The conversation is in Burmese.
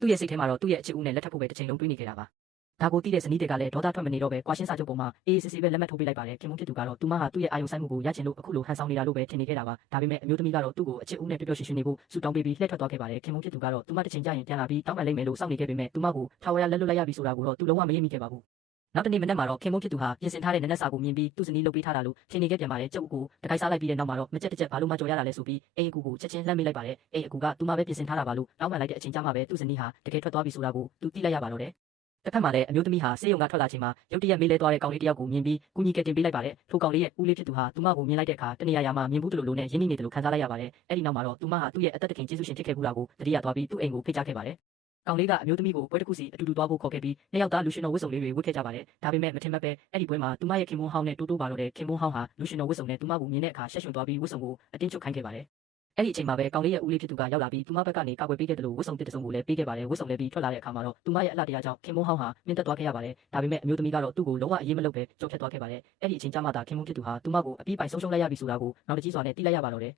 သူ့ရဲ့စိတ်ထဲမှာတော့သူ့ရဲ့အချစ်ဦးနဲ့လက်ထပ်ဖို့ပဲတစ်ချိန်လုံးတွေးနေခဲ့တာပါဒါကိုသိတဲ့ဇနီးတွေကလည်းဒေါသထွက်မနေတော့ပဲကွာရှင်းစာချုပ်ပေါ်မှာအေးစစ်စစ်ပဲလက်မှတ်ထိုးပေးလိုက်ပါတယ်ခင်မုန်းဖြစ်သူကတော့သူမဟာသူ့ရဲ့အာယုံဆိုင်မှုကိုရချင်လို့အခုလိုဟန်ဆောင်နေတာလို့ပဲထင်နေခဲ့တာပါဒါပေမဲ့အမျိုးသမီးကတော့သူ့ကိုအချစ်ဦးနဲ့ပျော်ပျော်ရွှင်ရွှင်နေဖို့ဆူတောင်းပေးပြီးလှည့်ထွက်သွားခဲ့ပါတယ်ခင်မုန်းဖြစ်သူကတော့သူမတစ်ချိန်ကြာရင်ပြန်လာပြီးတောင်းပန်လိုက်မယ်လို့စောင့်နေခဲ့ပေမဲ့သူမကိုထာဝရလက်လွတ်လိုက်ရပြီဆိုတာကိုတော့သူလုံးဝမရိပ်မိခဲ့ပါဘူးနောက်တနေ့မနက်မှာတော့ခင်မုန်းဖြစ်သူဟာပြင်ဆင်ထားတဲ့နနက်စာကိုမြင်ပြီးသူ့ဇနီးလုပ်ပေးထားတာလို့ထင်နေခဲ့ပြန်ပါတယ်ကျုပ်ကိုတခိုင်းစားလိုက်ပြီးတဲ့နောက်မှာတော့မကြက်တစ်ချက်ဘာလို့မှကြော်ရတာလဲဆိုပြီးအိမ်အကူကိုချက်ချင်းလှမ်းမိလိုက်ပါတယ်အိမ်အကူကသူမပဲပြင်ဆင်ထားတာပါလို့တောင်းပန်လိုက်တဲ့အချိန်ကြာမှပဲသူ့ဇနီးဟာတကယ်ထွက်သွားပြီဆိုတာကိုသူသိလိုက်ရပါတော့တယ်တစ်ဖက်မှာလည်းအမျိုးသမီးဟာဆေးရုံကထွက်လာချိန်မှာရုတ်တရက်မေးလဲသွားတဲ့ကောင်လေးတစ်ယောက်ကိုမြင်ပြီးကူညီကယ်တင်ပေးလိုက်ပါတယ်ထိုကောင်လေးရဲ့ဦးလေးဖြစ်သူဟာသူမကိုမြင်လိုက်တဲ့အခါတနေရာမှာမြင်ဘူးတလို့နဲ့ရင်းနှီးနေတယ်လို့ခံစားလိုက်ရပါတယ်အဲ့ဒီနောက်မှာတော့သူမဟာသူ့ရဲ့အသက်တခင်ကျေးဇူးရှင်ဖြစ်ခဲ့ဘူးတာကိုတတိယသွားပြီးသူ့အိမ်ကိုဖိတ်ကြားခဲ့ပါတယ်ကောင်လေးကအမျိုးသမီးကိုပွဲတစ်ခုစီအတူတူသွားဖို့ခေါ်ခဲ့ပြီးနှစ်ယောက်သားလူရှင်တော်ဝတ်စုံလေးတွေဝတ်ခဲ့ကြပါတယ်ဒါပေမဲ့မထင်မှတ်ပဲအဲ့ဒီပွဲမှာသူမရဲ့ခင်မွန်းဟောင်းနဲ့တိုးတိုးပါတော့တဲ့ခင်မွန်းဟောင်းဟာလူရှင်တော်ဝတ်စုံနဲ့သူမကိုမြင်တဲ့အခါရှက်ရွံ့သွားပြီးဝတ်စုံကိုအတင်းချုပ်ခိုင်းခဲ့ပါတယ်အဲ့ဒီအချိန်မှာပဲကောင်လေးရဲ့ဦးလေးဖြစ်သူကရောက်လာပြီးသူမဘက်ကနေကာကွယ်ပေးခဲ့တယ်လို့ဝတ်စုံတစ်စုံကိုလည်းပေးခဲ့ပါတယ်ဝတ်စုံလည်းပြီးထွက်လာတဲ့အခါမှာတော့သူမရဲ့အလှတရားကြောင့်ခင်မွန်းဟောင်းဟာမြင့်တက်သွားခဲ့ရပါတယ်ဒါပေမဲ့အမျိုးသမီးကတော့သူ့ကိုလုံးဝအရေးမလုပ်ပဲကြောက်ဖြတ်သွားခဲ့ပါတယ်အဲ့ဒီအချိန်ကျမှသာခင်မွန်းဖြစ်သူဟာသူမကိုအပြီးပိုင်ဆုံးရှုံးလိုက်ရပြီဆိုတာကိုနောက်တကြီးစွာနဲ့သိလိုက်ရပါတော့တယ်